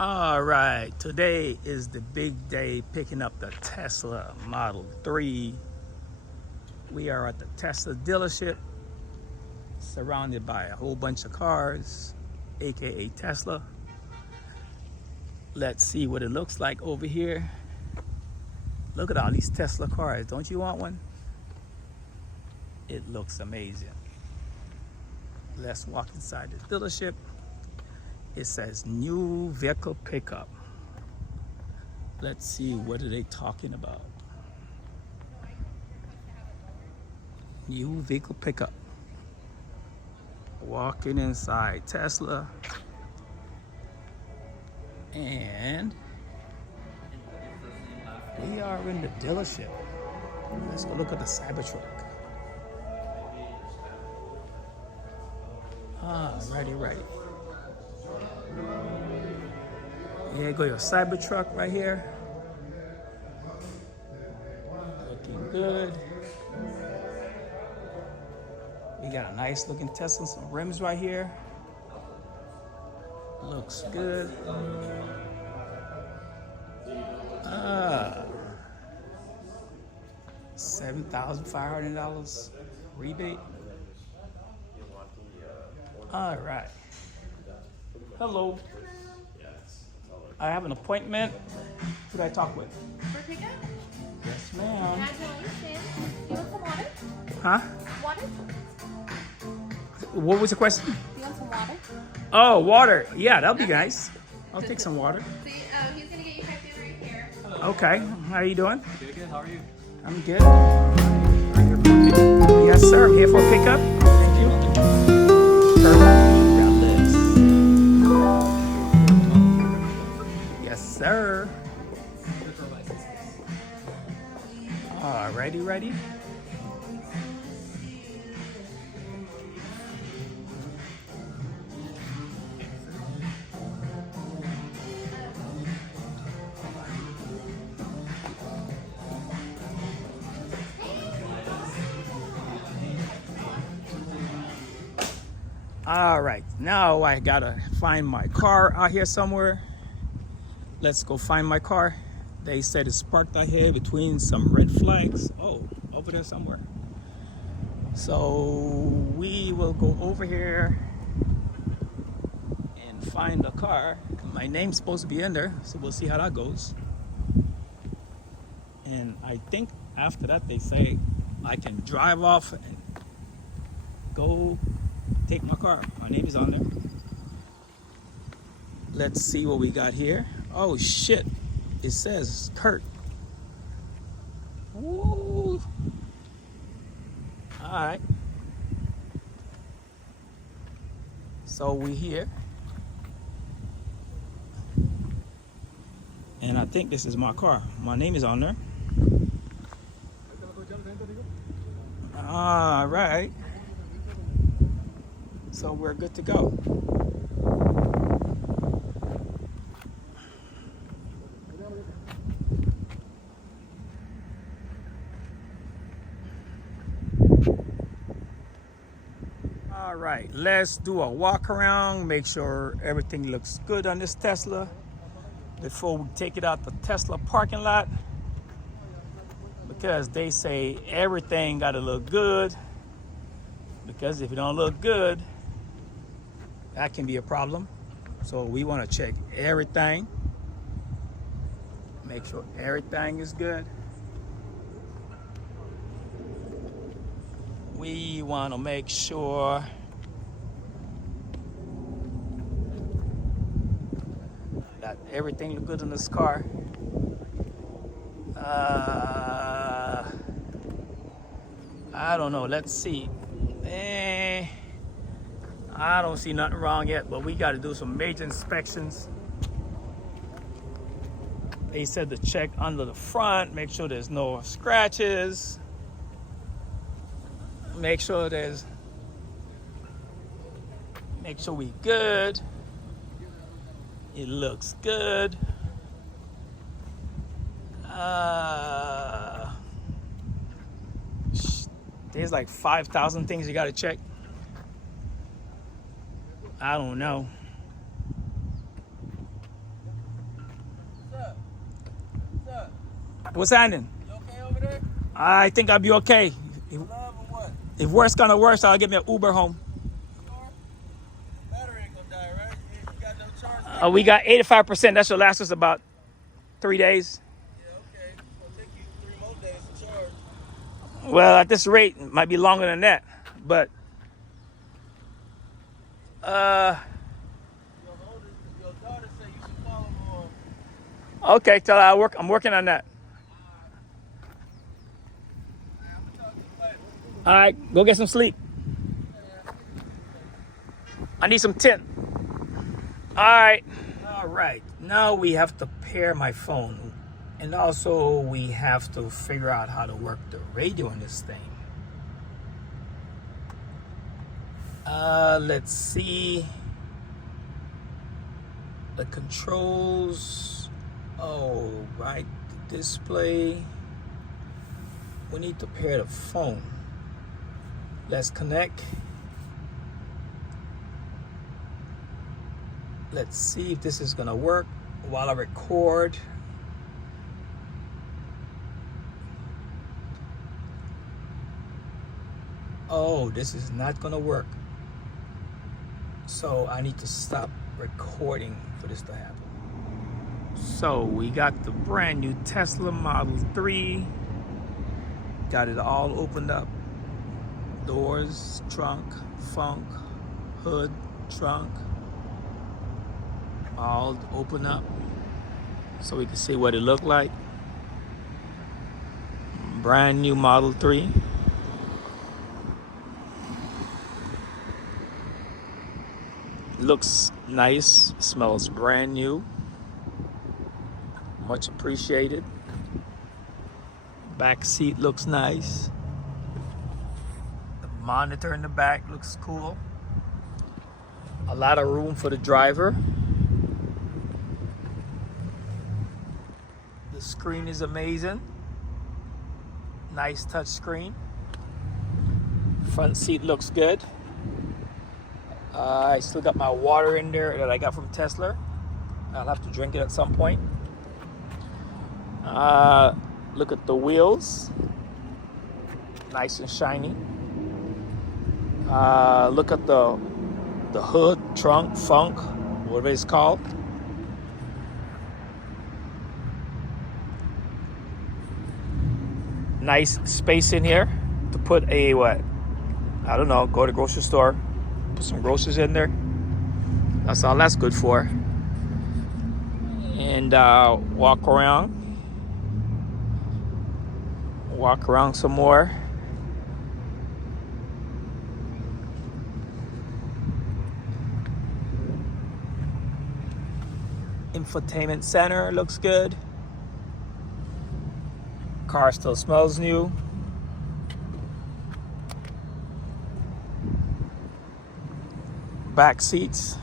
All right, today is the big day picking up the Tesla Model 3. We are at the Tesla dealership, surrounded by a whole bunch of cars, aka Tesla. Let's see what it looks like over here. Look at all these Tesla cars. Don't you want one? It looks amazing. Let's walk inside the dealership. It says new vehicle pickup. Let's see, what are they talking about? New vehicle pickup. Walking inside Tesla. And we are in the dealership. Let's go look at the Cybertruck. Righty. Here go your Cybertruck right here. Looking good. We got a nice looking Tesla, some rims right here. Looks good. $7,500 rebate. All right. Hello. I have an appointment. Who do I talk with? For pickup? Yes, ma'am. Congratulations. You want some water? Huh? Water? What was the question? You want some water? Oh, water. Yeah, that'll be nice. I'll take some water. See, he's gonna get you checked in right here. Okay. How are you doing? Good. How are you? I'm good. Yes, sir. I'm here for a pickup. Thank you. Perfect. Got this. Yes, sir. Ready? All right, now I gotta find my car out here somewhere. Let's go find my car. They said it's parked out here between some red flags. Oh, over there somewhere. So we will go over here and find the car. My name's supposed to be in there, so we'll see how that goes. And I think after that they say I can drive off and go take my car. My name is on there. Let's see what we got here. Oh shit. It says Kurt. Woo. Alright. So we here. And I think this is my car. My name is on there. Alright. So we're good to go. All right, let's do a walk around, make sure everything looks good on this Tesla before we take it out the Tesla parking lot, because they say everything got to look good, because if it don't look good, that can be a problem. So we want to check everything, make sure everything is good. We want to make sure that everything looks good in this car. I don't know, let's see. I don't see nothing wrong yet, but we got to do some major inspections. They said to check under the front, make sure there's no scratches. Make sure we good. It looks good. There's like 5,000 things you gotta check. I don't know. What's happening? You okay over there? I think I'll be okay. Love or what? If worse gonna worse, I'll get me an Uber home. Sure? Battery ain't gonna die, right? You got no charge? We got 85%. That should last us about 3 days. Yeah, okay. It's gonna take you 3 more days to charge. Well, at this rate, it might be longer than that. But Your daughter said you should follow more. okay, tell her I'm working on that. I'm gonna talk to you later. All right, go get some sleep. I need some tint. All right. All right. Now we have to pair my phone. And also we have to figure out how to work the radio in this thing. Let's see. The controls. Oh, right. The display. We need to pair the phone. Let's connect. Let's see if this is gonna work while I record. Oh, this is not gonna work. So I need to stop recording for this to happen. So we got the brand new Tesla Model 3. Got it all opened up. Doors, trunk, funk, hood, trunk. All open up so we can see what it looked like. Brand new Model 3. Looks nice, smells brand new. Much appreciated. Back seat looks nice. The monitor in the back looks cool. A lot of room for the driver. The screen is amazing. Nice touch screen. Front seat looks good. I still got my water in there that I got from Tesla. I'll have to drink it at some point. Look at the wheels. Nice and shiny. Look at the hood, trunk, funk, whatever it's called. Nice space in here to put a what? I don't know, go to the grocery store, put some groceries in there. That's all that's good for. And walk around some more. Infotainment center looks good. Car still smells new. Back seats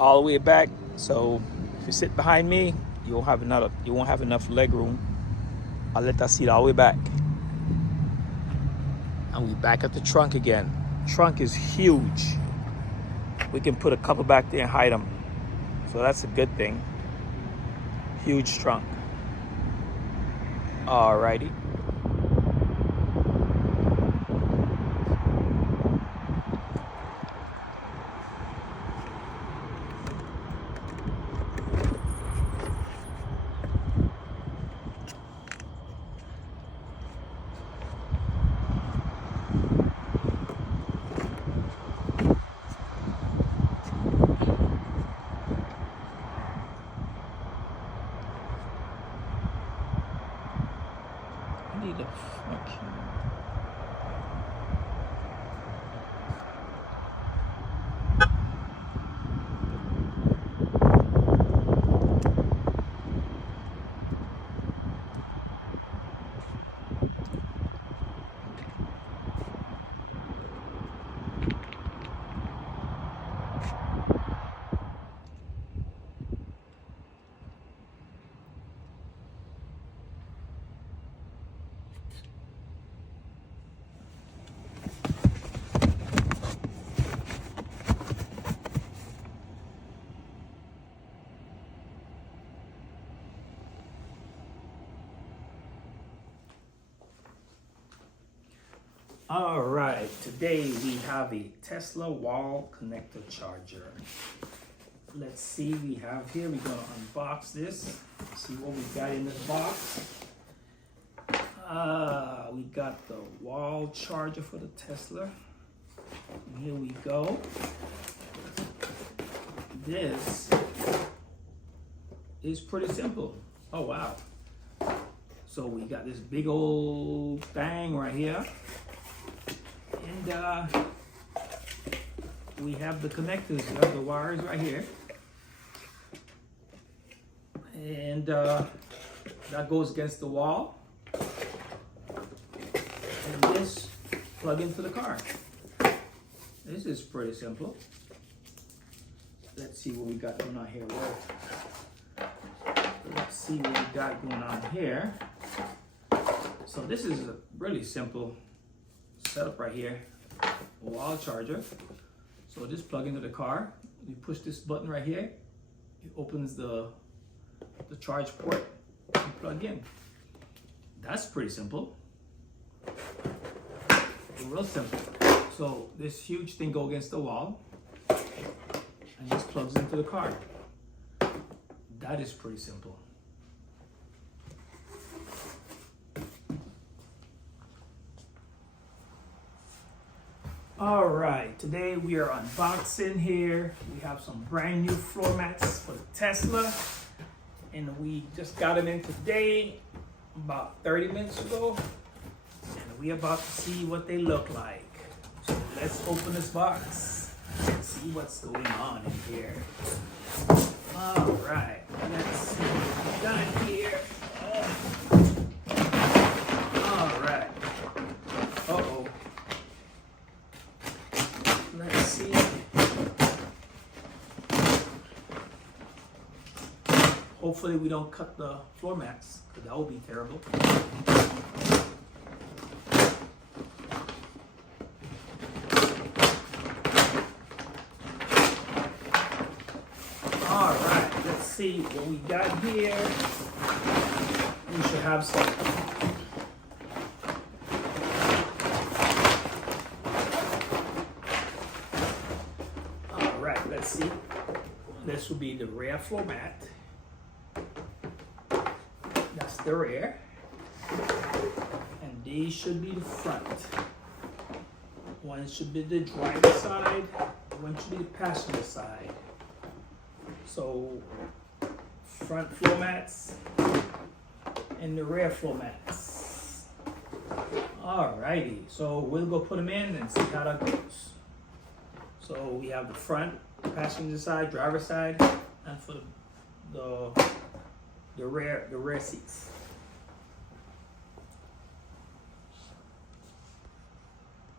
all the way back, so if you sit behind me, you won't have enough leg room. I'll let that seat all the way back. And we back at the trunk again. Trunk is huge. We can put a couple back there and hide them, so that's a good thing. Huge trunk. Alrighty. I need a fucking... All right, today we have a Tesla wall connector charger. Let's see, we have here, we're gonna unbox this, see what we got in this box. We got the wall charger for the Tesla. Here we go. This is pretty simple. Oh wow. So we got this big old thing right here. And we have the connectors, we have the wires right here. And that goes against the wall. And this plug into the car. This is pretty simple. Let's see what we got going on here. Let's see what we got going on here. So this is a really simple setup right here. A wall charger. So just plug into the car. You push this button right here. It opens the charge port and plug in. That's pretty simple. Real simple. So this huge thing goes against the wall and just plugs into the car. That is pretty simple. All right, today we are unboxing here. We have some brand new floor mats for the Tesla, and we just got them in today, about 30 minutes ago, and we're about to see what they look like. So let's open this box and see what's going on in here. All right, let's see what we got in here. All right. Uh-oh. Let's see. Hopefully we don't cut the floor mats, because that would be terrible. All right, let's see what we got here. We should have some. All right, let's see. This will be the rear floor mat. That's the rear. And these should be the front. One should be the driver's side, one should be the passenger side. So, front floor mats and the rear floor mats. Alrighty, so we'll go put them in and see how that goes. So we have the front, passenger side, driver's side, and for the rear seats.